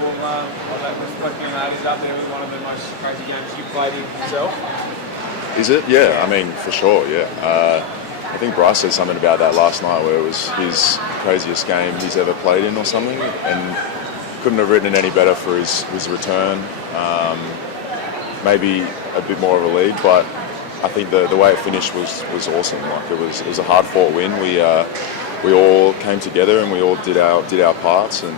Well, reflecting on that, is up there with one of the most crazy games you played in yourself? Is it? Yeah, I mean, for sure, yeah. I think Bryce said something about that last night where it was his craziest game he's ever played in or something, and couldn't have written it any better for his return. Maybe a bit more of a lead, but I think the way it finished was awesome. Like it was a hard-fought win. We all came together and we all did our parts, and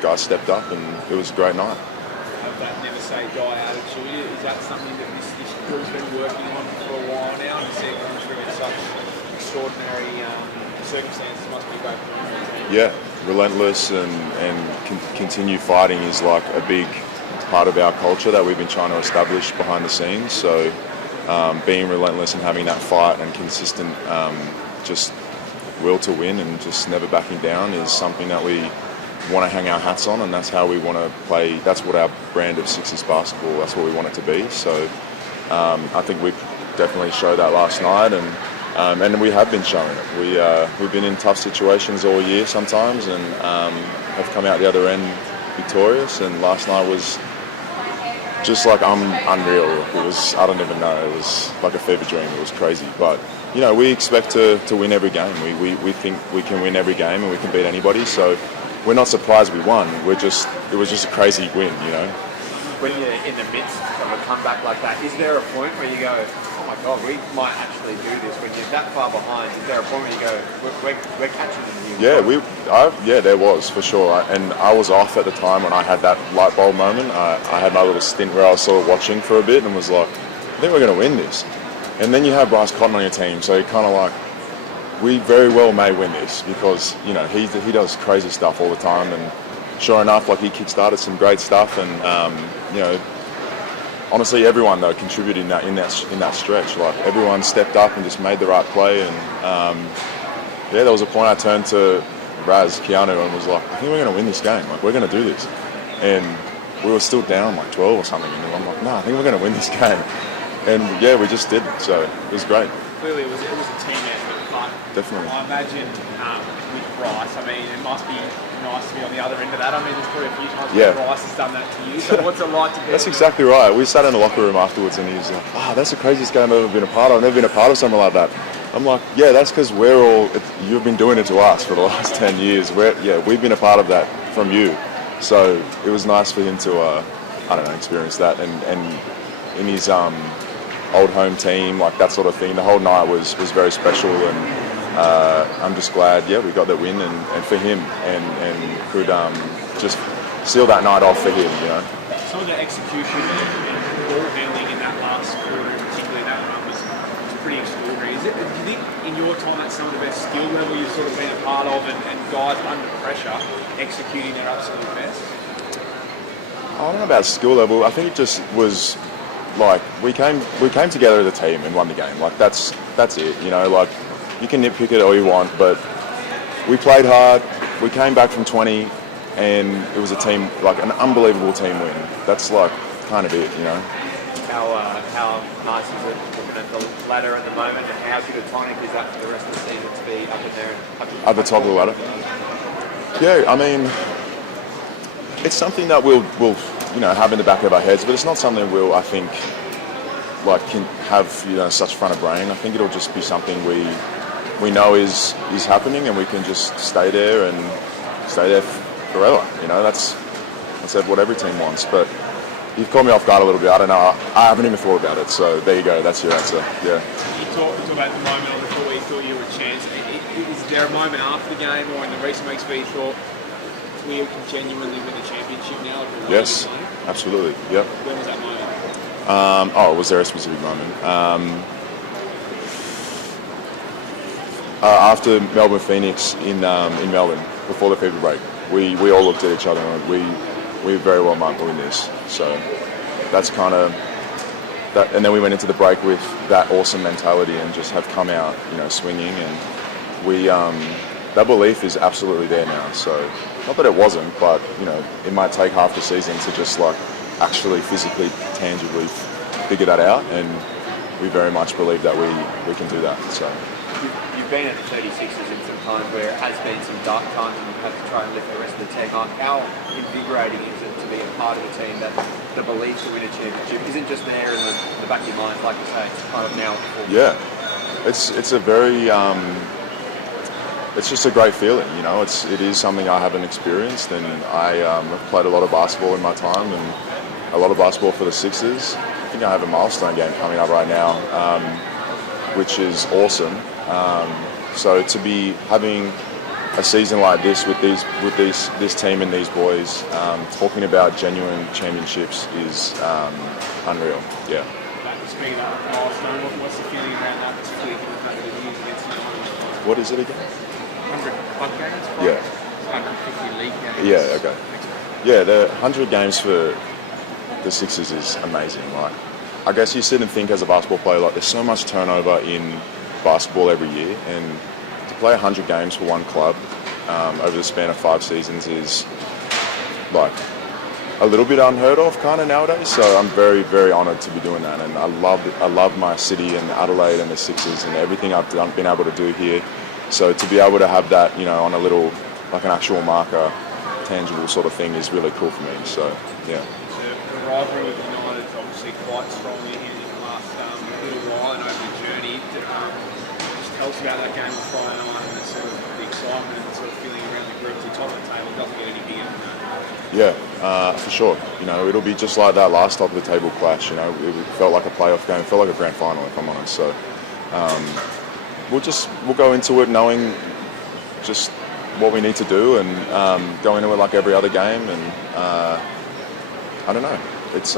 guys stepped up, and it was a great night. That never say die attitude, is that something that this crew's been working on for a while now? You see it going through such extraordinary circumstances, must be great for them. Yeah, relentless and continue fighting is like a big part of our culture that we've been trying to establish behind the scenes. So being relentless and having that fight and consistent just will to win and just never backing down is something that we want to hang our hats on, and that's how we want to play. That's what our brand of Sixers basketball, that's what we want it to be. So I think we definitely showed that last night, and we have been showing it. We've been in tough situations all year sometimes, and have come out the other end victorious, and last night was just like unreal. It was, I don't even know, it was like a fever dream. It was crazy, but you know, we expect to win every game. We think we can win every game and we can beat anybody, so we're not surprised we won. It was just a crazy win, you know. When you're in the midst of a comeback like that, is there a point where you go, oh my God, we might actually do this? When you're that far behind, is there a point where you go, we're catching them? Yeah, there was, for sure. And I was off at the time when I had that light bulb moment. I had my little stint where I was sort of watching for a bit and was like, I think we're going to win this. And then you have Bryce Cotton on your team, so you're kind of like, we very well may win this, because you know he does crazy stuff all the time, and sure enough, like he kickstarted some great stuff, and you know, honestly, everyone though contributed in that stretch. Like everyone stepped up and just made the right play, and yeah, there was a point I turned to Keanu, and was like, I think we're going to win this game. Like we're going to do this, and we were still down like 12 or something, and I'm like, no, I think we're going to win this game, and yeah, we just did. So it was great. Clearly, it was a team effort. Definitely. I imagine with Bryce, I mean, it must be nice to be on the other end of that. I mean, there's probably a few times where Bryce has done that to you. So what's it like to be? That's exactly right. We sat in the locker room afterwards and he was like, that's the craziest game I've ever been a part of. I've never been a part of something like that. I'm like, yeah, that's because you've been doing it to us for the last 10 years. We've been a part of that from you. So it was nice for him to, experience that. And in his old home team, like that sort of thing, the whole night was very special, and I'm just glad, we got that win, and for him, and could just seal that night off for him, you know. Some of the execution and ball handling in that last quarter, particularly that run, was pretty extraordinary. Do you think in your time that's some of the best skill level you've sort of been a part of, and guys under pressure executing their absolute best? I don't know about skill level. I think it just was like we came together as a team and won the game. Like that's it, you know. Like you can nitpick it all you want, but we played hard. We came back from 20, and it was a team, like an unbelievable team win. That's like kind of it, you know. How nice is it looking at the ladder at the moment, and how good a tonic is that for the rest of the season to be up in there? At the top of the ladder? Yeah, I mean, it's something that we'll have in the back of our heads, but it's not something we'll, I think, like can have such front of brain. I think it'll just be something we know is happening, and we can just stay there forever. You know, that's what every team wants. But you've caught me off guard a little bit. I don't know. I haven't even thought about it. So there you go. That's your answer. Yeah. You talk about the moment on the court where you thought you were a chance. Is there a moment after the game or in the recent weeks where you thought we can genuinely win the championship now? Yes, absolutely. Yep. When was that moment? Was there a specific moment? After Melbourne Phoenix in Melbourne, before the FIFA break, we all looked at each other and we very well might win this. So that's kind of that. And then we went into the break with that awesome mentality and just have come out, swinging. And we that belief is absolutely there now. So not that it wasn't, but it might take half the season to just like actually physically, tangibly figure that out. And we very much believe that we can do that. So. You've been at the 36ers in some times where it has been some dark times and you've had to try and lift the rest of the team up. How invigorating is it to be a part of a team that the belief to win a championship isn't just there in the back of your mind, like you say, it's kind of now at the forefront. Yeah, it's a very it's just a great feeling, you know. It is something I haven't experienced, and I've played a lot of basketball in my time, and a lot of basketball for the Sixers. I think I have a milestone game coming up right now, which is awesome. So to be having a season like this with this team and these boys, talking about genuine championships is unreal. Yeah. Speaking of that milestone, what's the feeling around that, particularly given the fact that it is against the What is it again? 100 club games? Yeah. 150 league games. Yeah. Okay. Yeah, the 100 games for the Sixers is amazing. Like, I guess you sit and think as a basketball player, like, there's so much turnover in basketball every year, and to play 100 games for one club over the span of 5 seasons is like a little bit unheard of kind of nowadays. So I'm very, very honoured to be doing that, and I love my city and Adelaide and the Sixers and everything I've been able to do here. So to be able to have that, you know, on a little, like an actual marker, tangible sort of thing is really cool for me. So yeah. The rivalry with United is obviously quite strongly in the last little while and over the journey. Just tell us about that game on Friday night and the sort of the excitement and the sort of feeling around the group. The top of the table doesn't get any bigger than that. Yeah, for sure. You know, it'll be just like that last top of the table clash. You know, it felt like a playoff game, it felt like a grand final, if I'm honest. So we'll go into it knowing just what we need to do, and go into it like every other game. And I don't know. It's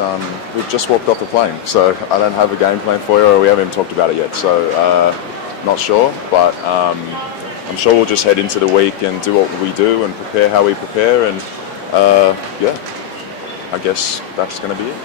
we've just walked off the plane, so I don't have a game plan for you, or we haven't even talked about it yet. So not sure, but I'm sure we'll just head into the week and do what we do and prepare how we prepare, and yeah, I guess that's going to be it.